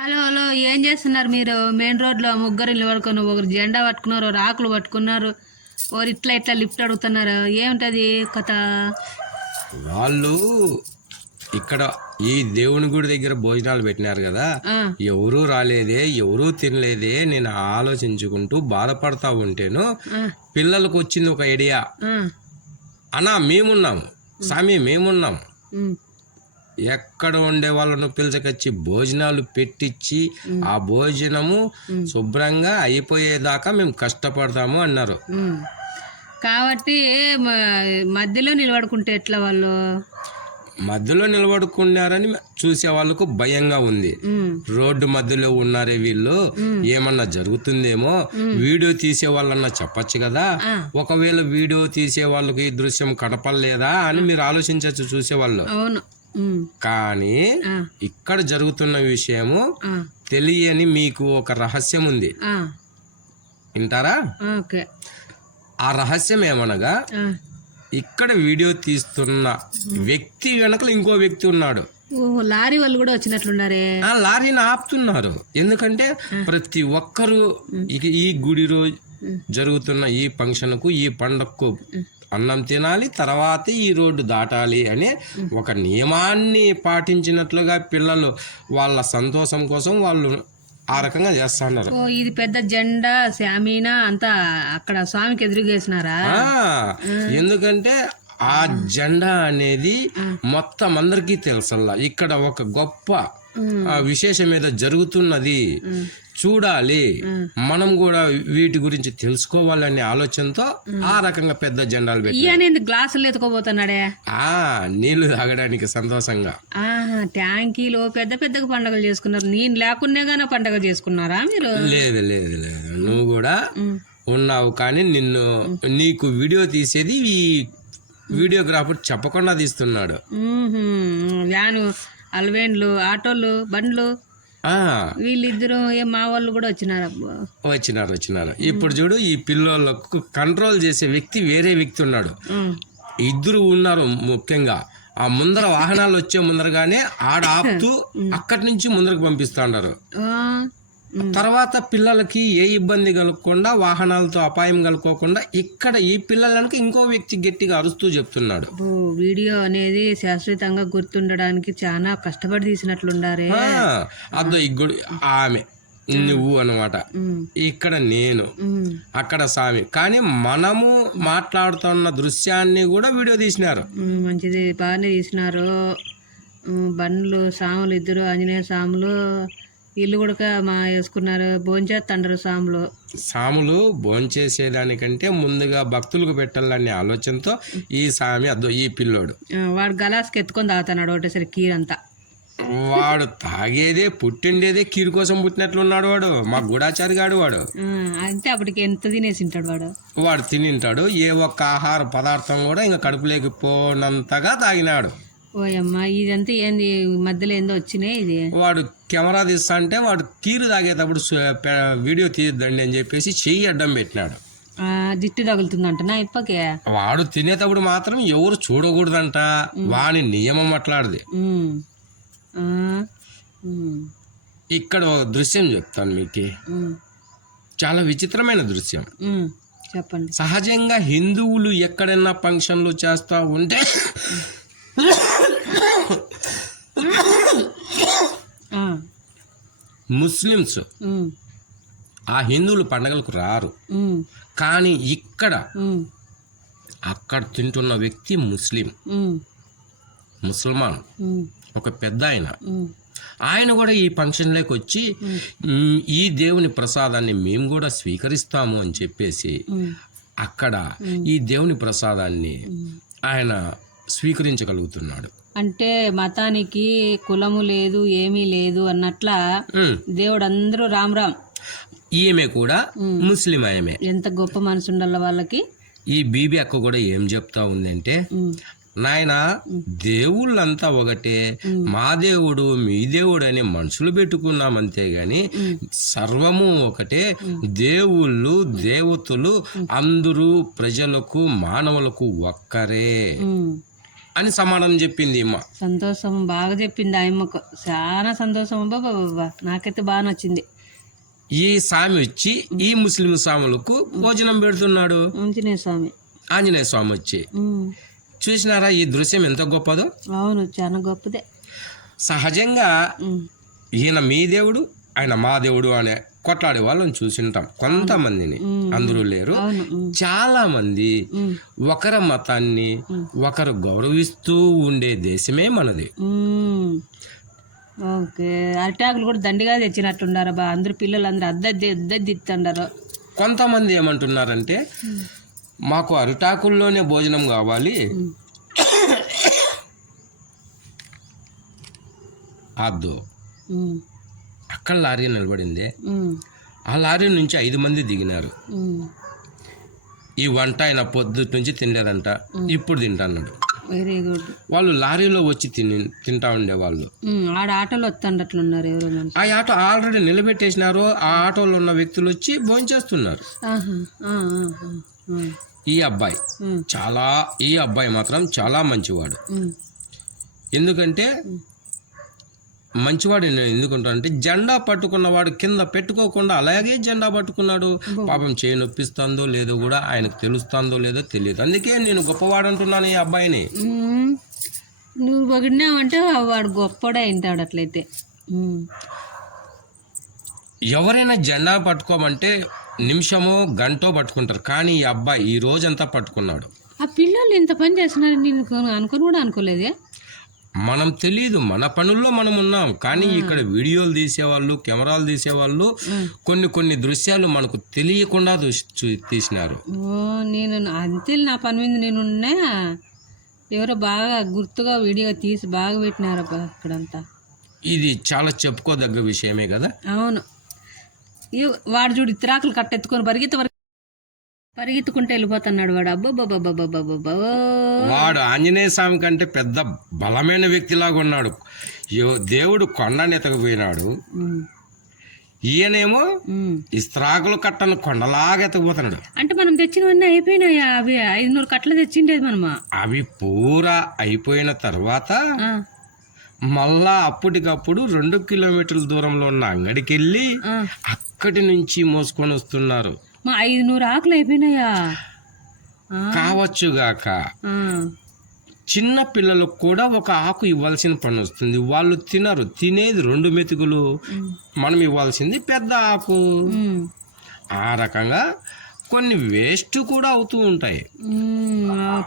Hello hello, ఏం చేస్తున్నారు మీరు? మెయిన్ రోడ్లో ముగ్గురు నిలబడుకొని, ఒకరు జెండా పట్టుకున్నారు, ఒకరు ఆకులు పట్టుకున్నారు, ఒకరు ఇట్లా ఇట్లా లిఫ్ట్ అడుగుతున్నారు. ఏమిటది కథ? వాళ్ళు ఇక్కడ ఈ దేవుని గుడి దగ్గర భోజనాలు పెట్టినారు కదా, ఎవరూ రాలేదే, ఎవరూ తినలేదే, నేను ఆలోచించుకుంటూ బాధపడతా ఉంటేను పిల్లలకు వచ్చింది ఒక ఐడియా. అన్నా మేమున్నాం, స్వామి మేమున్నాం, ఎక్కడ ఉండే వాళ్ళను పిలిచకొచ్చి భోజనాలు పెట్టించి ఆ భోజనము శుభ్రంగా అయిపోయేదాకా మేము కష్టపడతాము అన్నారు. కాబట్టి మధ్యలో నిలబడుకుంటే ఎట్లా? వాళ్ళు మధ్యలో నిలబడుకున్నారని చూసే వాళ్ళకు భయంగా ఉంది. రోడ్డు మధ్యలో ఉన్నారే వీళ్ళు, ఏమన్నా జరుగుతుందేమో, వీడియో తీసే వాళ్ళన్నా చెప్పచ్చు కదా. ఒకవేళ వీడియో తీసే వాళ్ళకి ఈ దృశ్యం కనపడలేదా అని మీరు ఆలోచించచ్చు చూసేవాళ్ళు. అవును. కానీ ఇక్కడ జరుగుతున్న విషయము తెలియని మీకు ఒక రహస్యం ఉంది, వింటారా? ఆ రహస్యం ఏమనగా, ఇక్కడ వీడియో తీస్తున్న వ్యక్తి వెనకలు ఇంకో వ్యక్తి ఉన్నాడు. లారీ వాళ్ళు కూడా వచ్చినట్లున్నారే. ఆ లారీని ఆపుతున్నారు. ఎందుకంటే ప్రతి ఒక్కరు ఈ గుడి రోజు జరుగుతున్న ఈ ఫంక్షన్ కు, ఈ పండగకు అన్నం తినాలి, తర్వాత ఈ రోడ్డు దాటాలి అనే ఒక నియమాన్ని పాటించినట్లుగా పిల్లలు వాళ్ళ సంతోషం కోసం వాళ్ళు ఆ రకంగా చేస్తున్నారు. ఇది పెద్ద జెండా శామీనా అంతా అక్కడ స్వామికి ఎదురుగేసినారా? ఎందుకంటే ఆ జెండా అనేది మొత్తం అందరికీ తెలుసల్లా, ఇక్కడ ఒక గొప్ప విశేషం ఏదో జరుగుతున్నది, చూడాలి, మనం కూడా వీటి గురించి తెలుసుకోవాలనే ఆలోచనతో ఆ రకంగా పెద్ద జెండాలు పెట్టి గ్లాసులు ఎత్తుకోబోతున్నాడే నీళ్లు తాగడానికి సంతోషంగా. ట్యాంకీలో పెద్ద పెద్దగా పండుగలు చేసుకున్నారు. నేను లేకున్నా గానీ పండుగ చేసుకున్నారా మీరు? లేదు లేదు లేదు, నువ్వు కూడా ఉన్నావు, కానీ నీకు వీడియో తీసేది ఈ వీడియోగ్రాఫర్ చెప్పకుండా తీస్తున్నాడు. వ్యాను, అల్వేన్లు, ఆటోలు, బండ్లు, వీళ్ళిద్దరు మా వాళ్ళు కూడా వచ్చినారు. ఇప్పుడు చూడు, ఈ పిల్లోళ్ళకు కంట్రోల్ చేసే వ్యక్తి వేరే వ్యక్తి ఉన్నాడు. ఇద్దరు ఉన్నారు. ముఖ్యంగా ఆ ముందర వాహనాలు వచ్చే ముందరగానే ఆడ ఆపుతూ అక్కడి నుంచి ముందరకు పంపిస్తా ఉన్నారు. తర్వాత పిల్లలకి ఏ ఇబ్బంది కలగకుండా, వాహనాలతో అపాయం కలుకోకుండా ఇక్కడ ఈ పిల్లలకి ఇంకో వ్యక్తి గట్టిగా అరుస్తూ చెప్తున్నాడు. వీడియో అనేది శాశ్వతంగా గుర్తుండడానికి చాలా కష్టపడి తీసినట్లుండారే. అదో ఆమె నువ్వు అన్నమాట, ఇక్కడ నేను, అక్కడ స్వామి. కానీ మనము మాట్లాడుతున్న దృశ్యాన్ని కూడా వీడియో తీసినారు. మంచిది, బాగానే తీసినారు. బండ్లు, సాములు, ఇద్దరు ఆంజనేయ సాములు, ఇల్లు కూడా వేసుకున్నారు. భోంచేస్తుండ్రు సాములు భోంచేసేదానికంటే ముందుగా భక్తులకు పెట్టాలనే ఆలోచనతో ఈ స్వామి అదో ఈ పిల్లోడు వాడు గలాస్కి ఎత్తుకొని తాగుతున్నాడు ఒకటేసరి కీరంతా. వాడు తాగేదే, పుట్టిండేదే కీరు కోసం పుట్టినట్లున్నాడు వాడు. మా గూఢాచారి గాడు వాడు. అంటే అప్పటికి ఎంత తినేసి ఉంటాడు వాడు తినింటాడు. ఏ ఒక్క ఆహార పదార్థం కూడా ఇంకా కడుపులోకి పోనంతగా తాగినాడు. ఓయమ్మా, ఇదంతా ఏంది మధ్యలో ఏందో వచ్చినాయి. ఇది వాడు కెమెరా తీస్తా అంటే వాడు కీరు తాగేటప్పుడు వీడియో తీయద్దండి అని చెప్పేసి చెయ్యి అడ్డం పెట్టినాడు. దిట్టు తగులుతుందంట ఇప్పకే. వాడు తినేటప్పుడు మాత్రం ఎవరు చూడకూడదంట, వాని నియమం అట్లాడిది. ఇక్కడ దృశ్యం చెప్తాను మీకు, చాలా విచిత్రమైన దృశ్యం. చెప్పండి. సహజంగా హిందువులు ఎక్కడైనా ఫంక్షన్లు చేస్తా ఉంటే ముస్లిమ్స్ ఆ హిందువులు పండగలకు రారు. కానీ అక్కడ తింటున్న వ్యక్తి ముసల్మాన్, ఒక పెద్ద ఆయన కూడా ఈ ఫంక్షన్లోకి వచ్చి ఈ దేవుని ప్రసాదాన్ని మేము కూడా స్వీకరిస్తాము అని చెప్పేసి అక్కడ ఈ దేవుని ప్రసాదాన్ని ఆయన స్వీకరించగలుగుతున్నాడు. అంటే మతానికి కులము లేదు, ఏమీ లేదు అన్నట్ల దేవుడు అందరూ రామ్ రామ్. ఈమె కూడా ముస్లిం. ఆమె ఎంత గొప్ప మనసు ఉండాల వాళ్ళకి. ఈ బీబీ అక్క కూడా ఏం చెప్తా ఉందంటే, నాయన దేవుళ్ళంతా ఒకటే, మా దేవుడు మీ దేవుడు అని మనుషులు పెట్టుకున్నాం అంతేగాని సర్వము ఒకటే, దేవుళ్ళు దేవతలు అందరూ ప్రజలకు మానవులకు ఒక్కరే అని సమాధానం చెప్పింది అమ్మ. సంతోషం బాగా చెప్పింది ఆ అమ్మకు, చాలా సంతోషం. బాబా బాబా నాకైతే బాగా నచ్చింది. ఈ స్వామి వచ్చి ఈ ముస్లిం స్వాములకు భోజనం పెడుతున్నాడు. ఆంజనేయ స్వామి వచ్చి చూసినారా ఈ దృశ్యం ఎంత గొప్పదో. అవును, చాలా గొప్పదే. సహజంగా ఈయన మీ దేవుడు ఆయన మా దేవుడు అనే కొట్లాడే వాళ్ళని చూసింటాం కొంతమందిని, అందరూ లేరు. చాలా మంది ఒకరి మతాన్ని ఒకరు గౌరవిస్తూ ఉండే దేశమే మనది. ఓకే, అరిటాకులు కూడా దండిగా తెచ్చినట్టున్నారు బా, అందరు పిల్లలు అందరూ అద్దె ఇస్తుండారు. కొంతమంది ఏమంటున్నారంటే మాకు అరిటాకుల్లోనే భోజనం కావాలి, అద్దు అక్కడ లారీ నిలబడింది, ఆ లారీ నుంచి 5 మంది దిగినారు. ఈ వంట ఆయన పొద్దుటి నుంచి తిండేదంట, ఇప్పుడు తింటాన్నాడు. Very good. వాళ్ళు లారీలో వచ్చి తింటా ఉండేవాళ్ళు. ఆటోలో వస్తాండట్లున్నారు ఎవరో. ఆ ఆటో ఆల్రెడీ నిలబెట్టేసినారు. ఆ ఆటోలో ఉన్న వ్యక్తులు వచ్చి భోంచేస్తున్నారు. ఈ అబ్బాయి మాత్రం చాలా మంచివాడు. ఎందుకంటే మంచివాడు ఎందుకుంటాడంటే జెండా పట్టుకున్నవాడు కింద పెట్టుకోకుండా అలాగే జెండా పట్టుకున్నాడు. పాపం చేయి నొప్పిస్తుందో లేదో కూడా ఆయనకు తెలుస్తుందో లేదో తెలియదు. అందుకే నేను గొప్పవాడు అంటున్నాను ఈ అబ్బాయిని. నువ్వు పొగిడినావంటే వాడు గొప్పడే అయింటాడు. అట్లయితే ఎవరైనా జెండా పట్టుకోమంటే నిమిషమో గంటో పట్టుకుంటారు, కానీ ఈ అబ్బాయి ఈ రోజంతా పట్టుకున్నాడు. ఆ పిల్లలు ఇంత పని చేస్తున్నారు నేను అనుకుని కూడా అనుకోలేదే. మనం తెలీదు, మన పనుల్లో మనం ఉన్నాం, కానీ ఇక్కడ వీడియోలు తీసేవాళ్ళు, కెమెరాలు తీసేవాళ్ళు కొన్ని దృశ్యాలు మనకు తెలియకుండా తీసినారు. నేను అంతే నా పని మీద నేను ఎవరో బాగా గుర్తుగా వీడియో తీసి బాగా పెట్టినారు అక్కడంతా. ఇది చాలా చెప్పుకోదగ్గ విషయమే కదా. అవును, వాడు చూడు ఇతరాకులు కట్టెత్తుకొని పరిగెత్తుకుంటే వెళ్ళిపోతున్నాడు వాడు. అబ్బబ్బబ్బబ్బబ్బబ్బ, వాడు ఆంజనేయ స్వామి కంటే పెద్ద బలమైన వ్యక్తిలాగా ఉన్నాడు. దేవుడు కొండని ఎతకపోయినాడు, ఈయనేమో ఇస్త్రాకులు కట్టను కొండలాగా ఎతకపోతున్నాడు. అంటే మనం తెచ్చినవన్నీ అయిపోయినాయా? అవి 500 కట్టలు తెచ్చిండేది మనమా. అవి పూరా అయిపోయిన తర్వాత మళ్ళా అప్పటికప్పుడు 2 కిలోమీటర్ల దూరంలో ఉన్న అంగడికి వెళ్ళి అక్కడి నుంచి మోసుకొని వస్తున్నారు. 500 ఆకులు అయిపోయినాయా? కావచ్చుగాక. చిన్న పిల్లలకు కూడా ఒక ఆకు ఇవ్వాల్సిన పని వస్తుంది, వాళ్ళు తినరు. తినేది 2 మెతుకులు, మనం ఇవ్వాల్సింది పెద్ద ఆకు. ఆ రకంగా కొన్ని వేస్ట్ కూడా అవుతూ ఉంటాయి.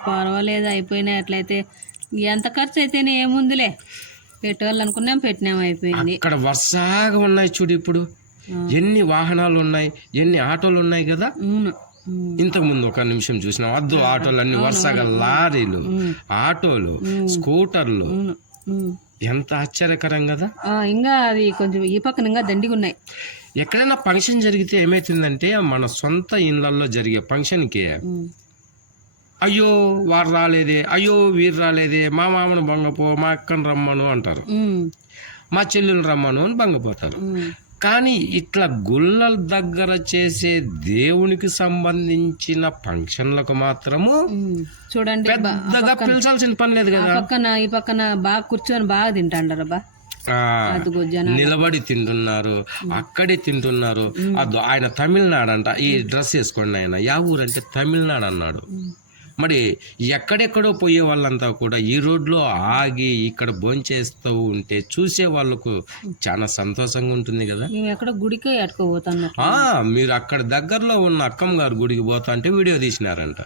పర్వాలేదు, అయిపోయినాయి. అట్లయితే ఎంత ఖర్చు అయితేనే ఏముందిలే, పెట్టాలనుకున్నాం పెట్టినాం, అయిపోయింది. అక్కడ వరుసగా ఉన్నాయి చూడు, ఇప్పుడు ఎన్ని వాహనాలు ఉన్నాయి, ఎన్ని ఆటోలు ఉన్నాయి కదా. ఇంతకు ముందు ఒక నిమిషం చూసినాం, వద్దు ఆటోలు అన్ని వరుసగా, లారీలు, ఆటోలు, స్కూటర్లు. ఎంత ఆశ్చర్యకరం కదా. ఇంకా అది కొంచెం ఈ పక్కన ఇంకా దండిగా ఉన్నాయి. ఎక్కడైనా ఫంక్షన్ జరిగితే ఏమైతుందంటే మన సొంత ఇళ్ళల్లో జరిగే ఫంక్షన్కి అయ్యో వారు రాలేదే, అయ్యో వీరు రాలేదే, మా మామను బంగపో, మా అక్కను రమ్మను అంటారు, మా చెల్లెలు రమ్మను అని బంగపోతారు. కానీ ఇట్లా గుళ్ళ దగ్గర చేసే దేవునికి సంబంధించిన ఫంక్షన్లకు మాత్రము చూడండి పెద్దగా పిలిచాల్సిన పని లేదు కదా. ఈ పక్కన బాగా కూర్చొని బాగా తింటాండారు బా, నిలబడి తింటున్నారు, అక్కడే తింటున్నారు. ఆయన తమిళనాడు అంట. ఈ డ్రెస్ వేసుకోండి ఆయన, యా ఊరంటే తమిళనాడు అన్నాడు. మరి ఎక్కడెక్కడో పోయే వాళ్ళంతా కూడా ఈ రోడ్లో ఆగి ఇక్కడ భోంచేస్తూ ఉంటే చూసే వాళ్ళకు చాలా సంతోషంగా ఉంటుంది కదా. గుడికే మీరు అక్కడ దగ్గరలో ఉన్న అక్కమ్మ గారు గుడికి పోతా అంటే వీడియో తీసినారంట.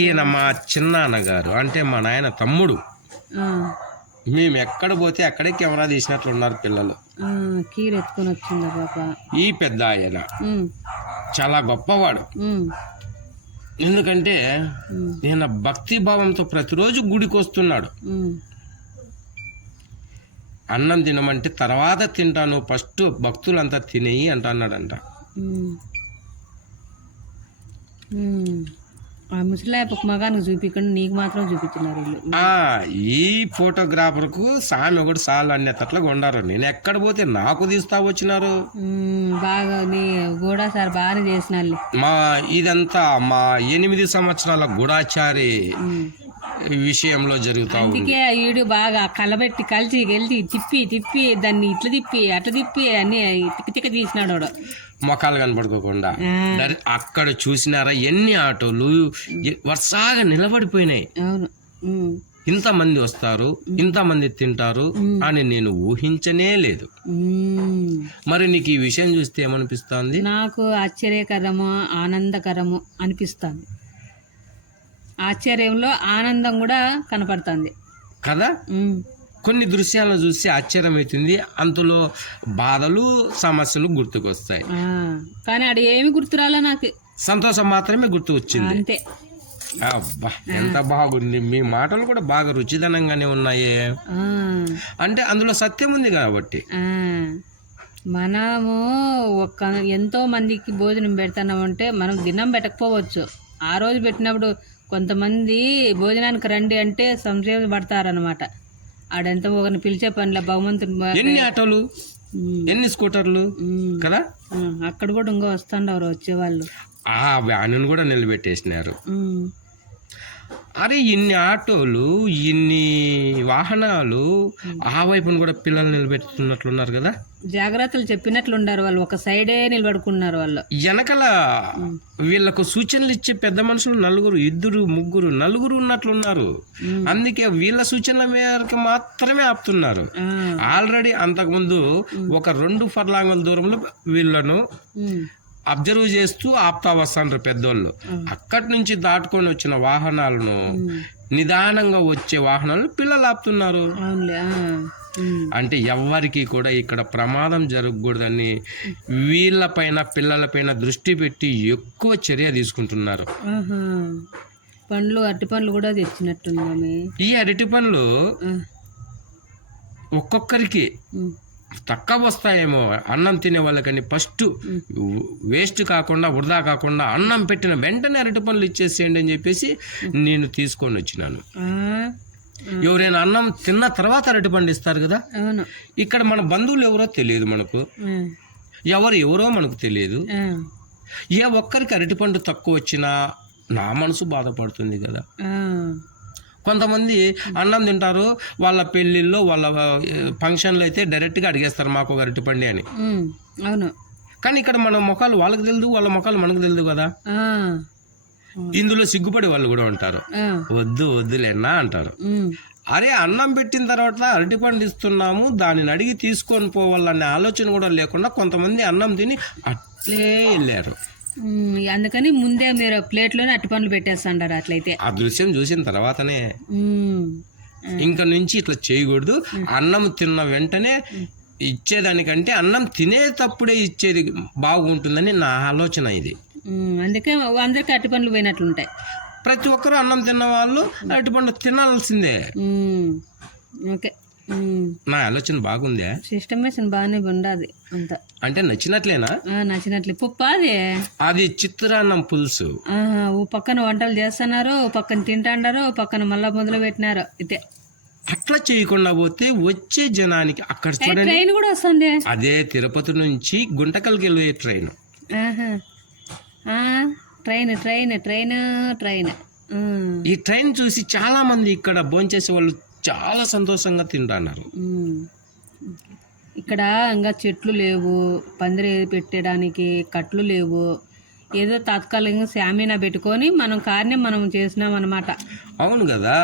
ఈయన మా చిన్నాన్నగారు అంటే మా నాయన తమ్ముడు. మేము ఎక్కడ పోతే అక్కడే కెమెరా తీసినట్లున్నారు పిల్లలు. ఈ పెద్ద ఆయన చాలా గొప్పవాడు. ఎందుకంటే నేను భక్తి భావంతో ప్రతిరోజు గుడికి వస్తున్నాడు. అన్నం తినమంటే తర్వాత తింటాను, ఫస్ట్ భక్తులంతా తినేయి అంటున్నాడంట. ఆ ముసలాయపకు మగానికి చూపించకుండా నీకు మాత్రం చూపించినారు వీళ్ళు. ఈ ఫోటోగ్రాఫర్కు సామి ఒకటి సార్లు అన్నేటట్లుగా ఉండారు. నేను ఎక్కడ పోతే నాకు తీస్తా వచ్చినారు. బాగా నీ కూడా సార్ బాగానే చేసినారు. ఇదంతా మా 8 సంవత్సరాల గూఢాచారి విషయంలో జరుగుతా ఉంది. అందుకే ఈడు బాగా కలబెట్టి కలిసి గెలిచి తిప్పి దాన్ని ఇట్లా తిప్పి అట్లా తిప్పి అన్ని తిక్క తీసినాడు వాడు. మొఖాలు కనపడుకోకుండా. అక్కడ చూసినారా ఎన్ని ఆటోలు వరుసగా నిలబడిపోయినాయి. అవును, ఇంతమంది వస్తారు, ఇంతమంది తింటారు అని నేను ఊహించనే లేదు. మరి నీకు ఈ విషయం చూస్తే ఏమనిపిస్తుంది? నాకు ఆశ్చర్యకరము ఆనందకరము అనిపిస్తుంది. ఆశ్చర్యంలో ఆనందం కూడా కనపడుతుంది కదా. కొన్ని దృశ్యాలను చూసి ఆశ్చర్యం అవుతుంది, అంతలో బాధలు సమస్యలు గుర్తుకొస్తాయి. కానీ అది ఏమి గుర్తురాలా నాకు, సంతోషం మాత్రమే గుర్తు వచ్చింది అంతే. అబ్బా ఎంత బాగుంది. మీ మాటలు కూడా బాగా రుచిదనంగానే ఉన్నాయే. అంటే అందులో సత్యం ఉంది కాబట్టి. మనము ఎంతో మందికి భోజనం పెడతామంటే మనం దినం పెట్టకపోవచ్చు. ఆ రోజు పెట్టినప్పుడు కొంతమంది భోజనానికి రండి అంటే సంశయం పడతారనమాట. ఆడంతా ఒకరిని పిలిచే పనిలో భగవంతుని. ఎన్ని ఆటోలు, ఎన్ని స్కూటర్లు కదా. అక్కడ కూడా ఇంకా వస్తుండవరు వచ్చేవాళ్ళు. ఆ వ్యాన్ కూడా నిలబెట్టేసినారు. అరే ఇన్ని ఆటోలు, ఇన్ని వాహనాలు, ఆ వైపును కూడా పిల్లలు నిలబెట్టుతున్నట్లున్నారు కదా. జాగ్రత్తలు చెప్పినట్లుండారు వాళ్ళు, ఒక సైడే నిలబడుకున్నారు వాళ్ళు. వెనకల వీళ్ళకు సూచనలు ఇచ్చే పెద్ద మనుషులు 4, 2, 3, 4 ఉన్నట్లున్నారు. అందుకే వీళ్ళ సూచనల మేరకు మాత్రమే ఆపుతున్నారు. ఆల్రెడీ అంతకుముందు ఒక 2 ఫర్లాంగుల దూరంలో వీళ్ళను అబ్జర్వ్ చేస్తూ ఆపుతా వస్తాండ్రు పెద్దోళ్ళు. అక్కడి నుంచి దాటుకొని వచ్చిన వాహనాలను, నిదానంగా వచ్చే వాహనాలను పిల్లలు ఆపుతున్నారు. అంటే ఎవరికి కూడా ఇక్కడ ప్రమాదం జరగకూడదని వీళ్ళపైన పిల్లలపైన దృష్టి పెట్టి ఎక్కువ చర్య తీసుకుంటున్నారు. పండ్లు, అరటి పండ్లు కూడా తెచ్చినట్టుంది. ఈ అరటి పండ్లు ఒక్కొక్కరికి తక్కువ వస్తాయేమో అన్నం తినే వాళ్ళకని ఫస్ట్ వేస్ట్ కాకుండా, వృధా కాకుండా అన్నం పెట్టిన వెంటనే అరటి పండ్లు ఇచ్చేసేయండి అని చెప్పేసి నేను తీసుకొని వచ్చినాను. ఎవరైనా అన్నం తిన్న తర్వాత అరటి పండు ఇస్తారు కదా. ఇక్కడ మన బంధువులు ఎవరో తెలియదు మనకు, ఎవరో మనకు తెలియదు. ఏ ఒక్కరికి అరటి పండు తక్కువ వచ్చినా నా మనసు బాధపడుతుంది కదా. కొంతమంది అన్నం తింటారు, వాళ్ళ పెళ్ళిళ్ళలో, వాళ్ళ ఫంక్షన్లో అయితే డైరెక్ట్గా అడిగేస్తారు మాకు ఒక అరటిపండి అని. అవును. కానీ ఇక్కడ మన ముఖాలు వాళ్ళకి తెలియదు, వాళ్ళ ముఖాలు మనకు తెలియదు కదా. ఇందులో సిగ్గుపడి వాళ్ళు కూడా ఉంటారు. వద్దులేనా అంటారు. అరే అన్నం పెట్టిన తర్వాత అరటిపండు ఇస్తున్నాము, దానిని అడిగి తీసుకొని పోవాలనే ఆలోచన కూడా లేకుండా కొంతమంది అన్నం తిని అట్లే వెళ్ళారు. అందుకని ముందే మీరు ప్లేట్లోనే అరటి పండ్లు పెట్టేస్తాండారు. అట్లయితే ఆ దృశ్యం చూసిన తర్వాతనే ఇంకా నుంచి ఇట్లా చేయకూడదు. అన్నం తిన్న వెంటనే ఇచ్చేదానికంటే అన్నం తినేటప్పుడే ఇచ్చేది బాగుంటుందని నా ఆలోచన ఇది. అందుకే అందరికి అరటి పండ్లు పోయినట్లుంటాయి. ప్రతి ఒక్కరు అన్నం తిన్న వాళ్ళు అరటిపండు తినాల్సిందే. ఓకే, నా ఆలోచన బాగుందే. సిస్టమేషన్ బాగానే ఉండదు అంత. అంటే నచ్చినట్లేనా? నచ్చినట్లే. పప్పు అది చిత్రాన్నం పులుసు. ఓ పక్కన వంటలు చేస్తున్నారు, ఓ పక్కన తింటాండారు, ఓ పక్కన మళ్ళా మొదలు పెట్టినారు. అయితే అట్లా చేయకుండా పోతే వచ్చే జనానికి అక్కడ చూడండి ట్రైన్ కూడా వస్తుంది. అదే తిరుపతి నుంచి గుంటకల్కి వెళ్ళే ట్రైన్. ట్రైన్ ఈ ట్రైన్ చూసి చాలా మంది ఇక్కడ భోంచేసే వాళ్ళు చాలా సంతోషంగా తింటున్నారు. ఇక్కడ ఇంకా చెట్లు లేవు, పందిరి పెట్టడానికి కట్లు లేవు. ఏదో తాత్కాలికంగా శామీనా పెట్టుకొని మనం కార్యం మనం చేసినాం అన్నమాట. అవును కదా.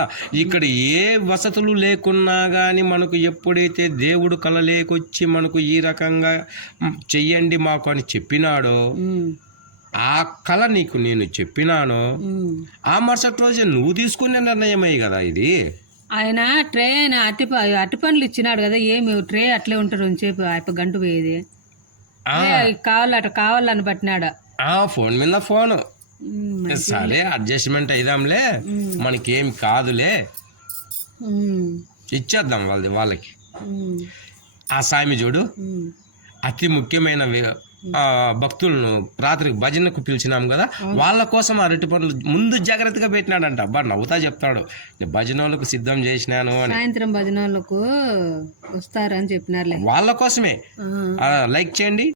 ఇక్కడ ఏ వసతులు లేకున్నా కానీ మనకు ఎప్పుడైతే దేవుడు కలలేకొచ్చి మనకు ఈ రకంగా చెయ్యండి మాకు అని చెప్పినాడో, ఆ కళ నీకు నేను చెప్పినాను, ఆ మరుసటి రోజే నువ్వు తీసుకునే నిర్ణయమే కదా ఇది. ఆయన ట్రైన్ అరటిపండ్లు ఇచ్చినాడు కదా, ఏమి ట్రే అట్లే ఉంటారు చెప్పి అయిపో గంట పోయేది. కావాలని పట్టినాడు. ఫోన్ మీద ఫోను, సరే అడ్జస్ట్మెంట్ అయిదాంలే, మనకేం కాదులే, ఇచ్చేద్దాం వాళ్ళకి. ఆ సామి చూడు, అతి ముఖ్యమైన భక్తులను రాత్రికి భజనకు పిలిచినాం కదా, వాళ్ళ కోసం అరటి పండ్లు ముందు జాగ్రత్తగా పెట్టినాడంట. అబ్బా నవ్వుతా చెప్తాడు, భజనలకు సిద్ధం చేసినాను అని. సాయంత్రం భజనలకు వస్తారని చెప్పినారులే. వాళ్ళ కోసమే. లైక్ చేయండి.